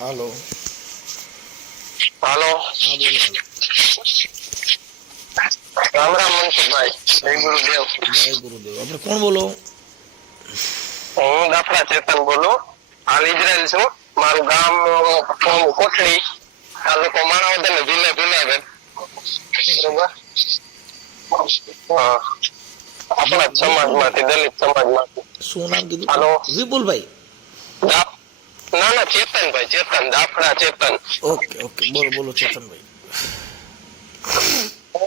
હાલો. હાલો. હા બોલો. રામ રામ મનસુખભાઈ. જય ગુરુદેવ. જય ગુરુદેવ. આપણે કોણ બોલો? હું દાફડા ચેતન બોલું. હાલ ઇઝરાયલ છું. મારું ગામ કોટડી, તાલુકો માણાવદર, જિલ્લો જુનાગઢ. બરોબર. હા, આપણા જ સમાજમાંથી, દલિત સમાજમાંથી. શું નામ કીધું? હાલો. વિપુલભાઈ. ના ના, ચેતનભાઈ, ચેતન, દાફડા ચેતન. ઓકે ઓકે, બોલો બોલો ચેતનભાઈ.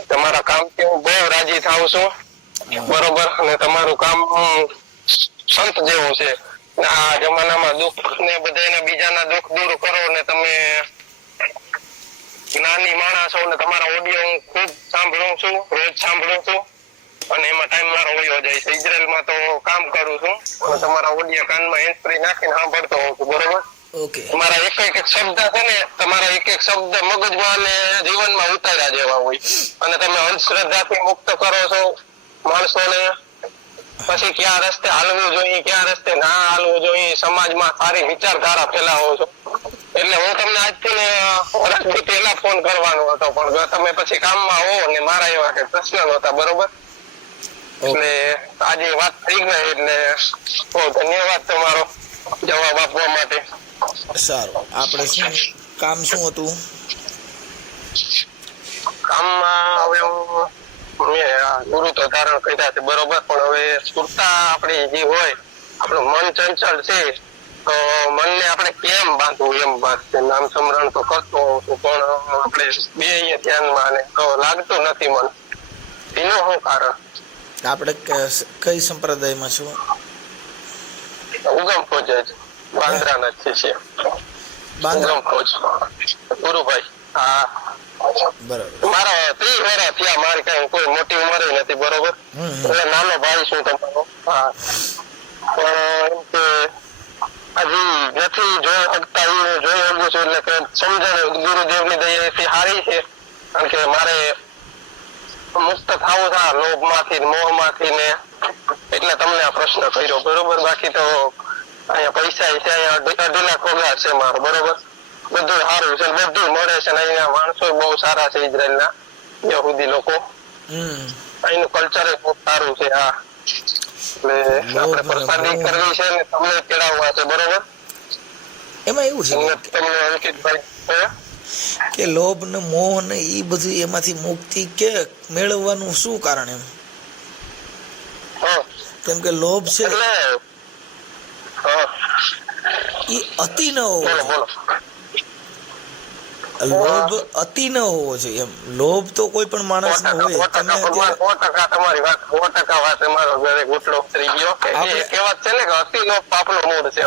તમારા કામ થી હું બહુ રાજી થાઉં છું. બરોબર. અને તમારું કામ સંત જેવું છે. આ જમાનામાં દુઃખ ને બધાના બીજાના દુઃખ દૂર કરો ને તમે જ્ઞાની માણસ છો ને તમારા ઓડિયો હું ખૂબ સાંભળું છું, રોજ સાંભળું છું. અને એમાં ટાઈમ મારો વયો જાય છે. ઇઝરાયલમાં તો કામ કરું છું અને તમારા ઓડિયો કાનમાં હેન્ડ ફ્રી નાખીને સાંભળતો હોઉં છું. બરોબર. ઓકે. તમારા એક એક શબ્દ છે ને, તમારા એક એક શબ્દ મગજમાં અને જીવનમાં ઉતાર્યા જેવા હોય. અને તમે અંધશ્રદ્ધાથી મુક્ત કરો છો માણસોને. પછી ક્યાં રસ્તે હાલવું જોઈએ, ક્યાં રસ્તે ના હાલવું જોઈએ, સમાજમાં સારી વિચારધારા ફેલાવો છો. એટલે હું તમને આજથી ને વર્ષથી પહેલા ફોન કરવાનો હતો, પણ તમે પછી કામમાં હો ને મારા એવા કઈ પ્રશ્ન નહોતા. બરોબર. એટલે આજે વાત થઈ ગઈ, એટલે બહુ ધન્યવાદ તમારો જવાબ આપવા માટે. સારું. આપણે શું કામ શું હતું? કામમાં હવે મેં ગુરુ તો ધારણ કર્યા છે. બરોબર. પણ હવે સુરતા આપણી જે હોય, આપણું મન ચંચળ છે, તો મનને આપણે કેમ બાંધવું એમ વાત છે. નામ સ્મરણ તો કરતો હોઉં છું, પણ આપણે બે ધ્યાનમાં ને તો લાગતું નથી મન. એનું શું કારણ? આપણે કઈ સંપ્રદાયમાં છું? ઉગમ ફોજ જ બાંદ્રાના જ છે. બાંદ્રા. ઉગમ ફોજ ગુરુભાઈ. હા, બરાબર. મારા 30 વર્ષ થયા. મારી કઈ કોઈ મોટી ઉંમર નથી. બરોબર. એટલે નાનો ભાઈ છું તમારો. હા, પણ એમ કે હજી નથી જોઈ શકતા, હું જોઈ શકું છું. એટલે કે સમજણ ગુરુદેવની દયાથી સારી છે. કારણ કે મારે મુક્ત થવું છે લોભ માંથી, મોહ માંથી ને, એટલે તમને આ પ્રશ્ન કર્યો. બરોબર. બાકી તો અહીંયા પૈસા છે, અહીંયા 2.5 લાખ પગાર છે મારો. બરોબર. બધું સારું છે, બધું મળે છે. અહીંયા માણસો બહુ સારા છે, ઇઝરાયલના યહૂદી લોકો. અહીંનું કલ્ચર બહુ સારું છે. હા, એટલે આપણે પ્રસાદી કરવી છે ને તમને તેડાવવા છે. બરોબર. એમાં એવું છે તમને અંકિતભાઈ કે લોભ ને મોહ ને એ બધું એમાંથી મુક્તિ કે મેળવવાનું શું કારણ? એમ કેમ કે લોભ છે એ અતિ ન હોવો જોઈએ. લોભ અતિ ન હોવો જોઈએ. એમ લોભ તો કોઈ પણ માણસ નો હોય. તમે તમારી વાત 100% વાત મારો ઘરે ઘૂંટડો ઉતરી ગયો. કહેવત છે ને કે અતિ લોભ પાપનો મૂળ છે.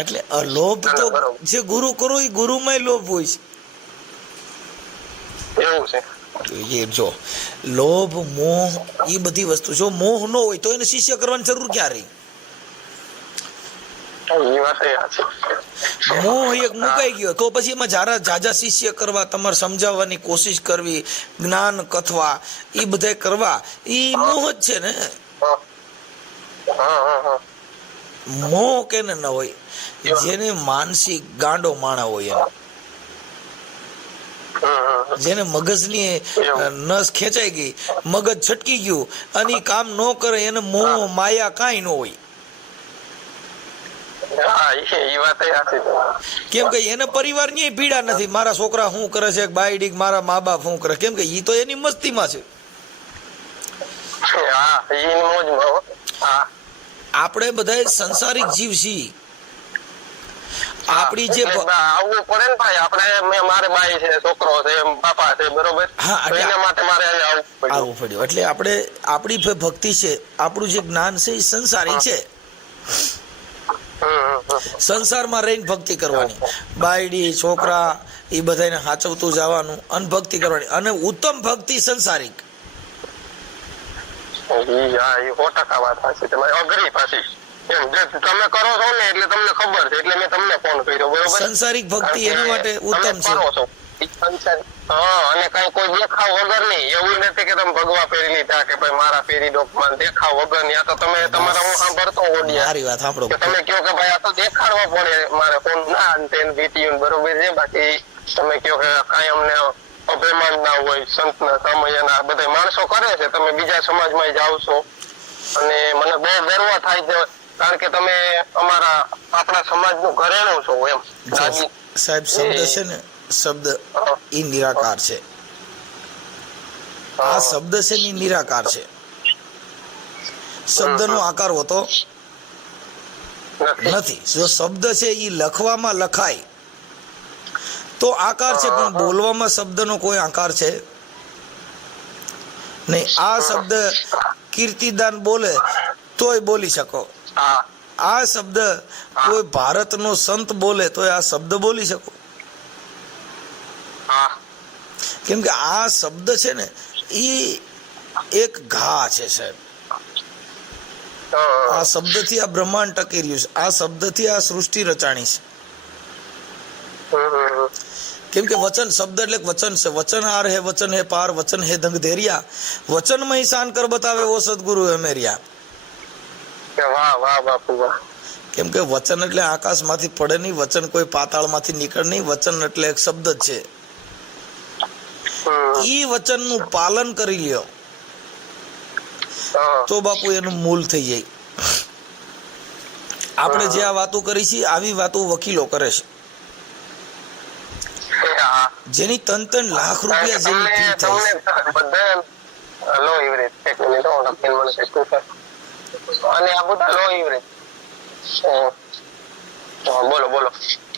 એટલે લોભ તો જે ગુરુ કરો એ ગુરુમાં લોભ હોય છે. એવું છે. એ જો લોભ મોહ એ બધી વસ્તુ, જો મોહ ન હોય તો એને શિષ્ય કરવાની જરૂર ક્યાં રહી? મોહ એક મુકાઈ ગયો તો પછી એમાં જાજા શિષ્ય કરવા, તમારે સમજાવવાની કોશિશ કરવી, જ્ઞાન કથવા, એ બધા કરવા, એ મોહ જ છે ને. મોહ કેને ન હોય? જેને માનસિક ગાંડો માણા હોય એને, જેને મગજની નસ ખેંચાઈ ગઈ, મગજ છટકી ગયું અને કામ ન કરે, એને મોહ માયા કાંઈ ન હોય. કેમ કે એને પરિવાર ની પીડા નથી. મારા છોકરા શું કરે છે, બાયડી મારા મા બાપ શું કરે, કેમ કે ઈ તો એની મસ્તીમાં છે. આપણે બધા સંસારિક જીવ છીએ. આપણી જે આવવું પડે ને ભાઈ, આપણે મારે બાઈ છે, છોકરો છે, બાપા છે. બરોબર. હા, એના માટે મારે આવવું પડ્યું. એટલે આપણે આપણી ભક્તિ છે, આપણું જે જ્ઞાન છે એ સંસારી છે. સંસારમાં રહીને ભક્તિ કરવાની, બાયડી છોકરા એ બધાને સાચવતું જવાનું અને ભક્તિ કરવાની. અને ઉત્તમ ભક્તિ સંસારિક. અઘરી પાછી તમે કરો છો ને, એટલે તમને ખબર છે, એટલે મેં તમને ફોન કર્યો. બરોબર. સંસારિક ભક્તિ એના માટે ઉત્તમ છે. અને કઈ કોઈ દેખાવ વગર નહીં, એવું નથી કે તમે ભગવા પહેરી લીધા કે ભાઈ મારા પહેરી ડોકમાં દેખાવ વગર નહીં. આ તો તમે તમારા હું સાંભળતો ઓડિયા મારી વાત સાંભળો કે તમે કહો કે ભાઈ આ તો દેખાડવા પડે મારે ફોન ના તેન વીટીયુ બરોબર છે. બાકી તમે કહો કે કાંઈ અમને અભિમાન ના હોય સંતના સમયના બધા માણસો કરે છે, તમે બીજા સમાજમાં જાઓ છો અને મને બહુ ગર્વ થાય છે કારણ કે તમે આપણા સમાજનું ઘરેણું છો એમ. સાહેબ શબ્દ છે ને, શબ્દ ઈ નિરાકાર છે. આ શબ્દ છે ને નિરાકાર છે. શબ્દનો આકાર હોતો નથી. જો શબ્દ છે ઈ લખવામાં લખાય તો આકાર છે, પણ બોલવામાં શબ્દનો કોઈ આકાર છે નહીં. આ શબ્દ કીર્તિદાન બોલે તોય બોલી શકો. આ શબ્દ કોઈ ભારતનો સંત બોલે તોય આ શબ્દ બોલી શકો. કેમ કે આ શબ્દ છે ને ઈ એક ઘા છે સાહેબ. આ શબ્દથી આ બ્રહ્માંડ ટકી રહ્યું છે. આ શબ્દથી આ સૃષ્ટિ રચાણી છે. કેમ કે વચન શબ્દ એટલે વચન છે. વચન હાર હે, વચન હે પાર, વચન હે દંગ ધેરિયા, વચન માં શાન કર બતાવે ઓ સદગુરુ હે મેરિયા. કેમ કે વચન એટલે આકાશ માંથી પડે નહીં, વચન કોઈ પાતાળ માંથી નીકળે નહીં. વચન એટલે એક શબ્દ જ છે. ઈ વચન નું પાલન કરી લ્યો તો બાપુ એનું મૂલ થઈ જાય. આપણે જે આ વાતો કરી છે આવી વાતો વકીલો કરે છે, જેની 3-3 લાખ રૂપિયા જેની ફી થાય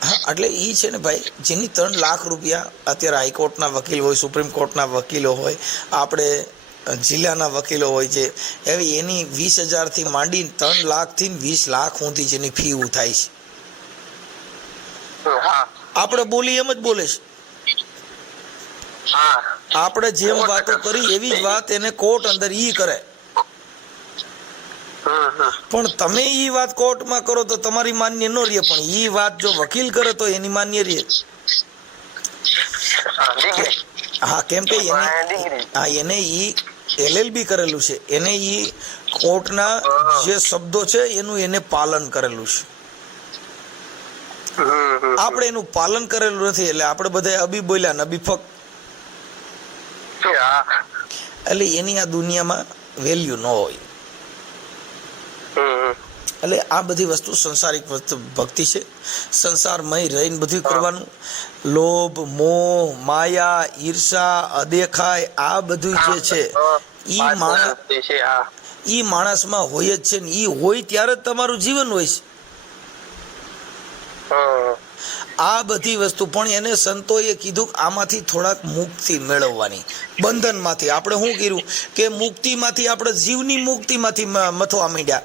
હા, એટલે ઈ છે ને ભાઈ, જેની 3 લાખ રૂપિયા અત્યારે હાઈકોર્ટના વકીલ હોય, સુપ્રીમ કોર્ટના વકીલો હોય, આપણે જિલ્લાના વકીલો હોય છે, એવી એની 20,000 થી માંડી 3 લાખ થી 20 લાખ સુધી જેની ફી થાય છે. આપણે બોલી એમ જ બોલે છે. આપણે જેમ વાતો કરી એવી જ વાત એને કોર્ટ અંદર ઈ કરે. પણ તમે ઈ વાત કોર્ટમાં કરો તો તમારી માન્ય ન રહે, પણ ઈ વાત જો વકીલ કરે તો એની માન્ય રહે. હા, કેમ કે એને ઈ LLB કરેલું છે, એને ઈ કોર્ટના જે શબ્દો છે એનું એને પાલન કરેલું છે. આપણે એનું પાલન કરેલું નથી એટલે આપણે બધા અબી બોલ્યા ને અબી ફક, એટલે એની આ દુનિયામાં વેલ્યુ ન હોય. એટલે આ બધી વસ્તુ સંસારિક ભક્તિ છે. સંસારમય રહીને બધું કરવાનું. લોભ, મોહ, માયા, ઈર્ષા, અદેખાય, આ બધું જે છે ઈ માણસમાં હોય જ છે ને. ઈ હોય ત્યારે જ તમારું જીવન હોય છે. આ બધી વસ્તુ પણ એને સંતોએ કીધું કે આમાંથી થોડાક મુક્તિ મેળવવાની, બંધનમાંથી. આપણે શું કર્યું કે મુક્તિમાંથી આપણે જીવની મુક્તિમાંથી મથવા માંડ્યા.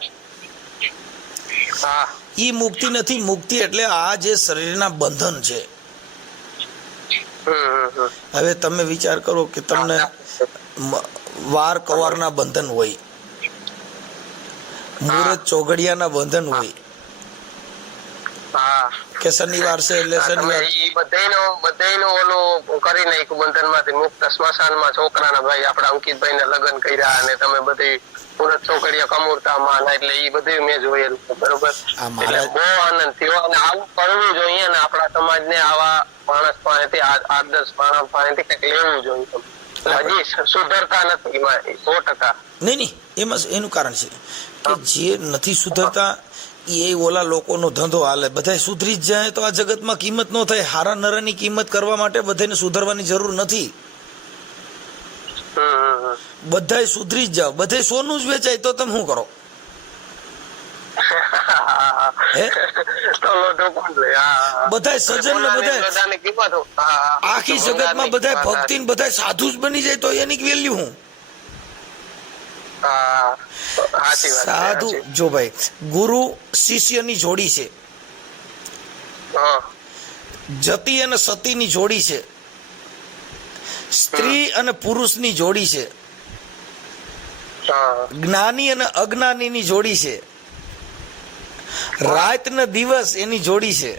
ઈ મુક્તિ નથી. મુક્તિ એટલે આ જે શરીરના બંધન છે. હવે તમે વિચાર કરો કે તમને વાર કવારના બંધન હોય, મુહૂર્ત ચોઘડિયાના બંધન હોય કે શનિવાર છે એટલે શનિવાર બધાયનો ઓલું કરી નાખ્યું બંધનમાંથી મુક્ત. સ્મશાનમાં છોકરાના ભાઈ આપડા અંકિતભાઈ ને લગ્ન કર્યા અને તમે બધી મુહૂર્ત ચોઘડિયા કમુરતા માં, એટલે ઈ બધું મેં જોયેલું છે. બરોબર, એટલે બહુ આનંદ થયો. અને આવું કરવું જોઈએ અને આપણા સમાજને આવા માણસ પાસેથી, આદર્શ માણસ પાસેથી કંઈક લેવું જોઈએ. હજી સુધરતા નથી 100%. નહીં, એમાં એનું કારણ છે કે જે નથી સુધરતા એ ઓલા લોકોનો ધંધો હાલે. બધા સુધરી જ જાય તો આ જગતમાં કિંમત ન થાય. હારા નરાની કિંમત કરવા માટે બધાને સુધરવાની જરૂર નથી. બધાય સુધરી જ જાવ, બધાય સોનું જ વેચાય તો તમે શું કરો? બધાય સજ્જન ને બધાય આખી જગતમાં બધાય ભક્તિ ને બધાય સાધુ જ બની જાય તો એની વેલ્યુ શું? સાધુ જો ભાઈ, ગુરુ શિષ્યની જોડી છે, જતી અને સતીની જોડી છે, સ્ત્રી અને પુરુષની જોડી છે, જ્ઞાની અને અજ્ઞાનીની જોડી છે, રાત ને દિવસ એની જોડી છે.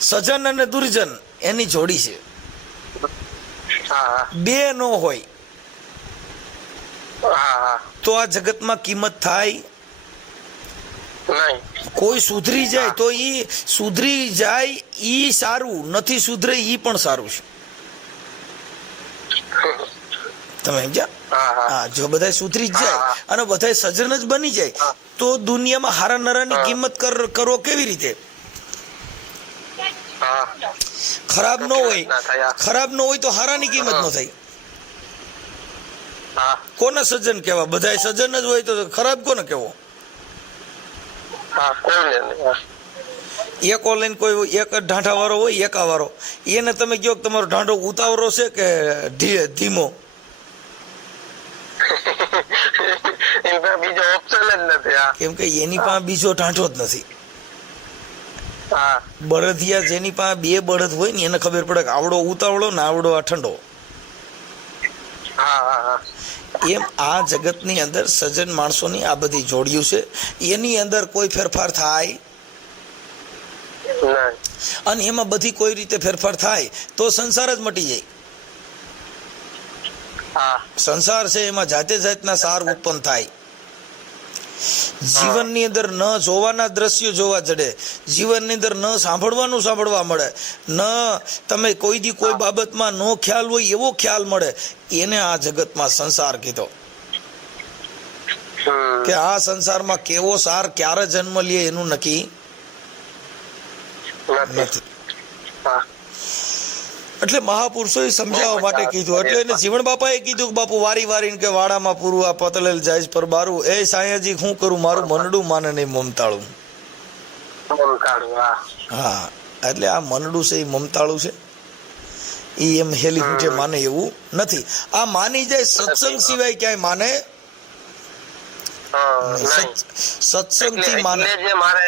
સજન અને દુર્જન એની જોડી છે. હા બે નો હોય હા હા તો આ જગતમાં કિંમત થાય નહીં. કોઈ સુધરી જાય તો ઈ સુધરી જાય ઈ સારું, નથી સુધરે ઈ પણ સારું છે. તમે સમજ્યા? હા હા હા, જો બધા સુધરી જ જાય અને બધા સજ્જન જ બની જાય તો દુનિયામાં હારા નરાની કિંમત કરો કેવી રીતે? હા ખરાબ ન હોય, ના થાય. ખરાબ ન હોય તો હારાની કિંમત ન થાય. હા કોને સજ્જન કહેવા? બધા સજ્જન જ હોય તો ખરાબ કોને કહેવો? હા કોઈને નહીં. હા. એક ઓનલાઈન કોઈ એક જ ઢાંઠા વાળો હોય, એકા વાળો, એને તમે કહો કે તમારો ઢાંઢો ઉતાવળો છે કે ધીમો, એમાં બીજો ઓપ્શન જ નથી. હા કેમ કે એની પાસે બીજો ઢાંઢો જ નથી. હા બળદિયા જેની પાસે બે બળદ હોય ને એને ખબર પડે કે આવડો ઉતાવળો ને આવડો આ ઠંડો. હા હા હા એમ આ જગતની અંદર સજ્જન માણસોની આ બધી જોડિયું છે, એની અંદર કોઈ ફેરફાર થાય નહીં. અને એમાં બધી કોઈ રીતે ફેરફાર થાય તો સંસાર જ મટી જાય. હા સંસાર છે એમાં જાતે જાતના સાર ઉત્પન્ન થાય. જીવનની અંદર ન જોવાના દ્રશ્યો જોવા જડે, જીવનની અંદર ન સાંભળવાનું સાંભળવા મળે, ન તમે કોઈ દી કોઈ બાબતમાં નો ખ્યાલ હોય એવો ખ્યાલ મળે, એને આ જગતમાં સંસાર કીધો. કે આ સંસારમાં કેવો સાર ક્યારે જન્મ લે એનું નક્કી નથી. હા એટલે મહાપુરુષોએ સમજાવવા માટે કીધું. એટલે એને જીવણ બાપાએ કીધું કે બાપુ વારી વારીને કે વાડામાં પૂરું આ પતલેલ જાય પર બારું, એ સાયાજી શું કરું, મારું મનડું માને નહીં મમતાળું. હા, એટલે આ મનડું છે એ મમતાળું છે, એ એમ હેલી ફૂટે માને એવું નથી. આ માની જાય સત્સંગ સિવાય ક્યાંય માને સત્સંગથી માને. જે મારે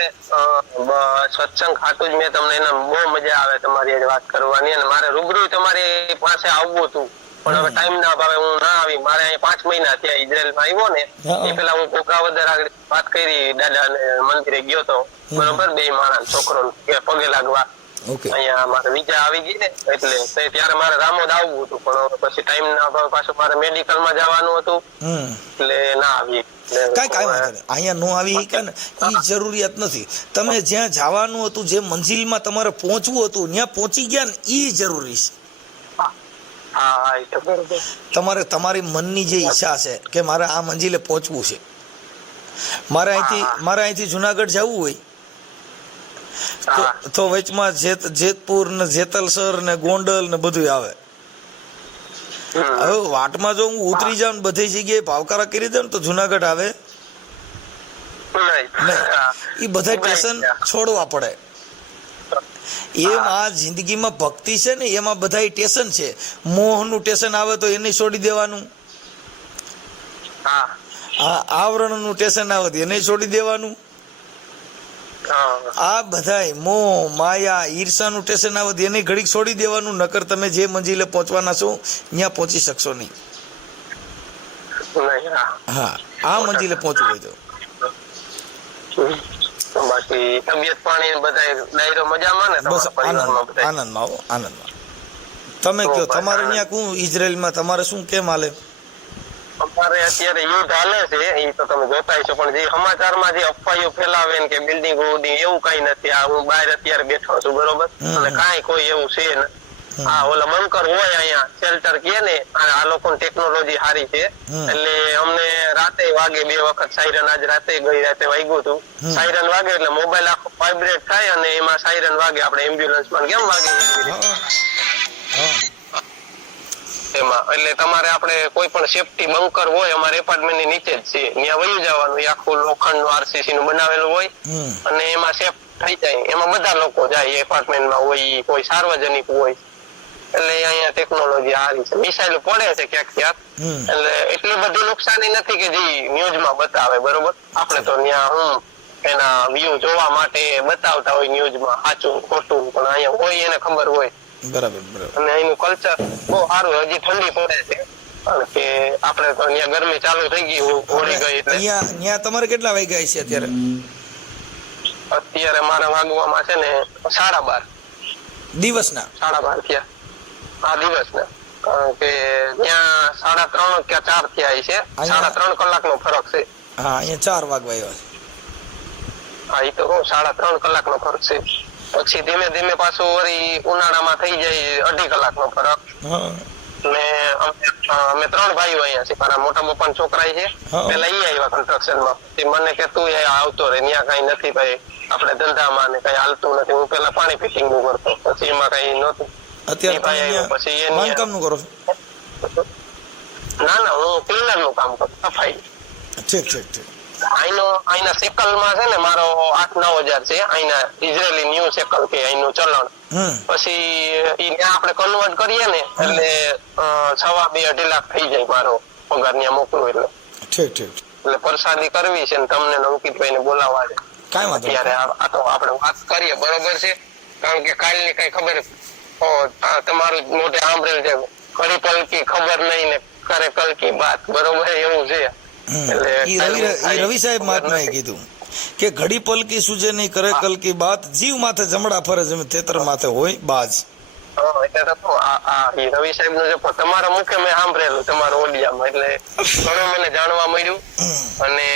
સત્સંગ ખાતું જ મેં તમને એના બહુ મજા આવે તમારી વાત કરવાની, અને મારે રૂબરૂ તમારી પાસે આવવું હતું પણ હવે ટાઈમ ના ભાવે હું ના આવી. મારે અહીં 5 મહિના ત્યાં ઇઝરાયલમાં આવ્યો ને એ પેલા હું કોકરાવદર આગળ વાત કરી, દાદા મંદિરે ગયો તો બરોબર, 2 માણસ છોકરો પગે લાગવા. અહીંયા મારે વિઝા આવી ગઈ ને એટલે ત્યારે મારે રામોદ આવવું હતું પણ પછી ટાઈમ ના ભાવે પાછું મારે મેડિકલ માં જવાનું હતું એટલે ના આવી. કઈ વાંધો નહીં, અહીંયા નો આવી કે ને એ જરૂરિયાત નથી. તમે જ્યાં જવાનું હતું, જે મંજિલમાં તમારે પહોંચવું હતું ત્યાં પહોંચી ગયા ને એ જરૂરી છે. તમારે તમારી મનની જે ઈચ્છા છે કે મારે આ મંજિલે પહોંચવું છે, મારે અહીંથી જુનાગઢ જવું હોય તો વચમાં જેતપુર ને જેતલસર ને ગોંડલ ને બધું આવે. હવે વાટમાં જો હું ઉતરી જાઉં ને બધી જગ્યાએ ભાવકારા કરી દઉં તો જુનાગઢ આવે નહીં, એ બધા સ્ટેશન છોડવા પડે. એમ આ જિંદગીમાં ભક્તિ છે ને એમાં બધા સ્ટેશન છે. મોહનું સ્ટેશન આવે તો એને છોડી દેવાનું, આવરણનું સ્ટેશન આવે તો એને છોડી દેવાનું. આ બધાય મોહ માયા ઈર્ષાનું સ્ટેશન આવે તો એને ઘડીક છોડી દેવાનું, નકર તમે જે મંજિલે પહોંચવાના છો ત્યાં પહોંચી શકશો નહીં. હા, આ મંજિલે પહોંચવું હોય તો બાકી તબિયત પાણી બધા ડાયરો મજામાં ને? બસ આનંદમાં આવો, આનંદમાં. તમે કયો તમારે ત્યાં શું ઇઝરાયલમાં તમારે શું કેમ હાલે? અમારે અત્યારે યુદ્ધ હાલે છે એ તો તમે જોતા છો, પણ જે સમાચારમાં જે અફવાઓ ફેલાવે ને કે બિલ્ડિંગ એવું કઈ નથી. આ હું બહાર અત્યારે બેઠો છું બરોબર, અને કાંઈ કોઈ એવું છે ને. હા, ઓલા બંકર હોય અહીંયા શેલ્ટર કે ને, આ લોકોની ટેકનોલોજી સારી છે એટલે અમને રાતે વાગે 2 વખત સાયરન, આજ રાતે ગઈ રાતે વાગ્યું હતું. સાયરન વાગે એટલે મોબાઈલ આખો વાઇબ્રેટ થાય અને એમાં સાયરન વાગે, આપણે એમ્બ્યુલન્સમાં કેમ વાગે એમાં. એટલે તમારે આપણે કોઈ પણ સેફટી બંકર હોય અમારે એપાર્ટમેન્ટ ની નીચે જ છે, ત્યાં વયું જવાનું. આખું લોખંડ નું આરસીસી નું બનાવેલું હોય અને એમાં સેફ થઈ જાય. એમાં બધા લોકો જાય, એપાર્ટમેન્ટમાં હોય કોઈ સાર્વજનિક હોય. એટલે અહીંયા ટેકનોલોજી સારી છે. મિસાઇલ પડે છે ક્યાંક ક્યાંક, એટલે એટલી બધી નુકસાની નથી કે જે ન્યૂઝમાં બતાવે બરોબર. આપણે તો ત્યાં એના વ્યૂ જોવા માટે બતાવતા હોય ન્યૂઝમાં, સાચું ખોટું, પણ અહીંયા હોય એને ખબર હોય. બરાબર. અને એનું કલ્ચર બહુ સારું. હજી ઠંડી પડે છે કારણ કે આપણે તો અહીંયા ગરમી ચાલુ થઈ ગઈ, ઓળી ગઈ. અહીંયા તમારે કેટલા વાગ્યા છે અત્યારે? અત્યારે મારા વાગવામાં છે ને 12:30. દિવસના 12:30 થયા. આ દિવસના. કારણ કે ત્યાં 3:30 કે 4 થયા છે. 3.5 કલાકનો ફરક છે. હા, અહીંયા 4 વાગવા આવ્યા. હા, એ તો 3.5 કલાકનો ફરક છે. પછી ધીમે ધીમે પાછું વળી ઉનાળામાં થઈ જાય 2.5 કલાકનો ફરક. હા ને અમે 3 ભાઈઓ અહીંયા છે. મારા મોટા પપ્પાના છોકરા છે. પેલા ઈ આવ્યા કન્સ્ટ્રક્શનમાં. તે મને કે તું અહીંયા આવતો રે, ત્યાં કઈ નથી ભાઈ, આપણે ધંધામાં ને કઈ હાલતું નથી. હું પેલા પાણી ફિટિંગ નું કરતો, પછી એમાં કઈ નહોતું. અત્યારે પછી બાંધકામ નું કરો છો? ના, હું ક્લીનર નું કામ કરું, સફાઈ. ઠીક. અહીંના સેકલમાં છે ને મારો 8-9 હજાર છે. અહીંના ઇઝરાયલી ન્યુ સેકલ કે અહીંનું ચલણ. પછી આપણે કન્વર્ટ કરીએ ને એટલે 2.5 લાખ થઈ જાય મારો પગાર ત્યાં મોકલું એટલે. ઠીક. એટલે પ્રસાદી કરવી છે ને તમને અંકિતભાઈ ને બોલાવવા છે. કાંઈ વાંધો અત્યારે આ તો આપણે વાત કરીએ, બરોબર છે. કારણ કે કાલની કઈ ખબર તમારું મોઢે સાંભળેલ છે, ખરી પલકી ખબર નહીં ને કરે કલકી બાત, બરોબર એવું છે. રવિ સાહેબ મહાત્માએ કીધું કે ઘડી પલકી સુજે નહીં કરે કલકી બાત, જીવ માથે જમડા ફરે જેમ તેતર માથે હોય બાજ. એટલે તો રવિ સાહેબ નું જે તમારા મુખે મેં સાંભળેલું તમારા ઓડિયામાં, એટલે ઘણું મને જાણવા મળ્યું. અને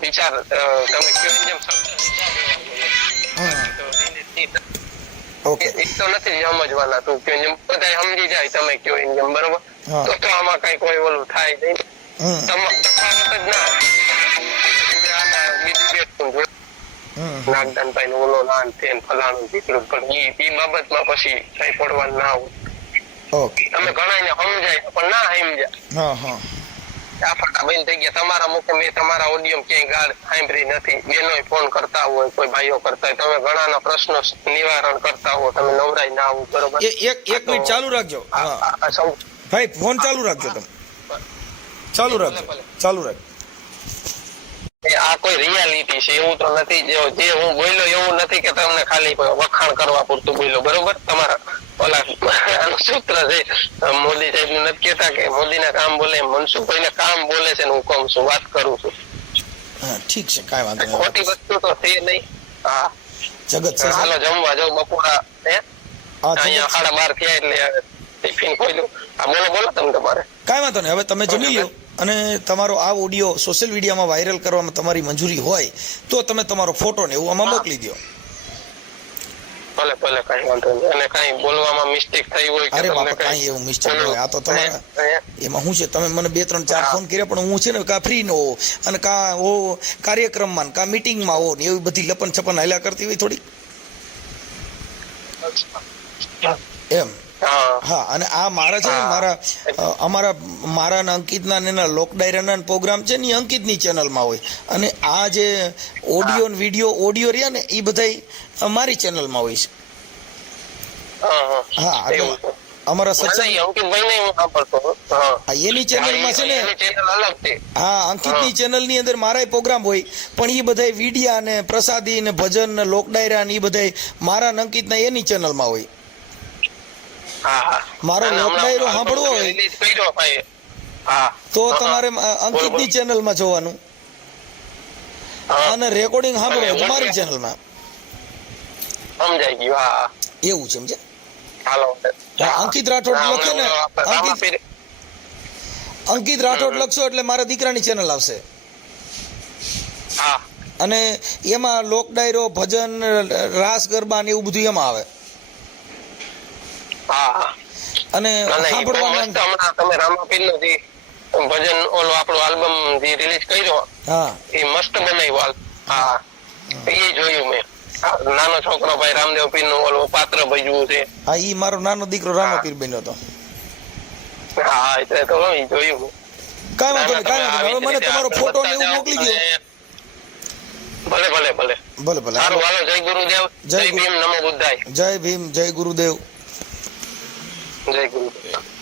વિચાર તમે કયો જેમ ઓકે, એક તો નથી સમજવાના, તું કયો જેમ બધા સમજી જાય તમે કયો જેમ, બરોબર. તો આમાં કઈ કોઈ ઓલું થાય નહીં. નાગદાનભાઈ નો ઓલો નાન થેન ફલાણું દીકરું, પણ ઈ બાબતમાં પછી કઈ પડવાનું ના હોય. તમે ઘણા સમજાય પણ ના સમજ્યા. આ બેન થઈ ગયા તમારા મુખે, મેં તમારા ઓડિયો ક્યાંય ગાળ સાંભળી નથી. બેનો ફોન કરતા હોય, કોઈ ભાઈઓ કરતા હોય, તમે ઘણાના પ્રશ્નો નિવારણ કરતા હો, તમે નવરાય ના આવો, બરોબર. એક મિનિટ ચાલુ રાખજો ભાઈ, ફોન ચાલુ રાખજો તમે, ચાલુ રાખજો. આ કોઈ રિયાલિટી છે એવું તો નથી. જે હું બોલ્યો એવું નથી કે તમને ખાલી વખાણ કરવા પૂરતું બોલ્યો, બરોબર. તમારા ઓલા સૂત્ર છે મોદી સાહેબ નું નથી કેતા કે મોદી ના કામ બોલે, મનસુખભાઈ ને કામ બોલે છે ને હું કહું છું, વાત કરું છું. ઠીક છે, કાંઈ વાંધો નહીં. ખોટી વસ્તુ તો છે નહીં. હા, જગત છે. હાલો જમવા જાવ બપોરા. અહીંયા 12:30 થયા એટલે ટિફિન ખોલ્યું. બોલો તમે તમારે. કાંઈ વાંધો નહીં, હવે તમે જમી લો. અને તમારો આ ઓડિયો સોશિયલ મીડિયામાં વાયરલ કરવામાં તમારી મંજૂરી હોય તો તમે તમારો ફોટો ને એવું આમાં મોકલી દો. ભલે કઈ વાંધો નહીં. અને કઈ બોલવામાં મિસ્ટેક થઈ હોય કે અરે બાપા, કાંઈ એવું મિસ્ટેક ન હોય. આ તો તમારા એમાં શું છે, તમે મને 2-3-4 ફોન કર્યા પણ હું છે ને કા ફ્રી નો હો અને કા હો કાર્યક્રમમાં કા મીટિંગમાં હો ને એવી બધી લપન છપન હાલ્યા કરતી હોય થોડી એમ. હા, અને આ મારા છે ને મારા અંકિતના એના લોક ડાયરાના પ્રોગ્રામ છે ને અંકિતની ચેનલમાં હોય, અને આ જે ઓડિયો ને વિડીયો રહ્યા ને એ બધા મારી ચેનલમાં હોય છે. હા, એટલે અમારા સત્સંગ એની ચેનલમાં છે ને. હા, અંકિતની ચેનલની અંદર મારા પ્રોગ્રામ હોય, પણ એ બધા વિડિયા ને પ્રસાદી ને ભજન ને લોક ડાયરા ને એ બધા મારા અંકિતના એની ચેનલમાં હોય. મારો લોક ડાયરો સાંભળવો હોય તો તમારે અંકિતની ચેનલમાં જોવાનું, અને રેકોર્ડિંગ સાંભળવું હોય તો મારી ચેનલમાં. સમજાઈ ગયું. હા, એવું છે, સમજે. અંકિત રાઠોડ લખે ને, અંકિત રાઠોડ લખશો એટલે મારા દીકરાની ચેનલ આવશે. અને એમાં લોક ડાયરો, ભજન, રાસ ગરબા ને એવું બધું એમાં આવે. અને હમણાં તમે રામાપીર નું જે ભજન ઓલો આપણો આલ્બમ જે રિલીઝ કર્યો, એ મસ્ત બનાવ્યો. હા, એ જોયું મેં. નાનો છોકરો ભાઈ રામદેવ પીર નું ઓલો પાત્ર ભજવું છે. હા, ઈ મારો નાનો દીકરો રામાપીર બન્યો હતો. હા, એટલે તો જોયું. કાંઈ વાંધો નહીં. હવે મને તમારો ફોટો ને એવું મોકલી દો. ભલે. સારું, હાલો. જય ગુરુદેવ. જય ભીમ. નમો બુદ્ધાય. જય ભીમ. જય ગુરુદેવ. જય ગુરુદેવ.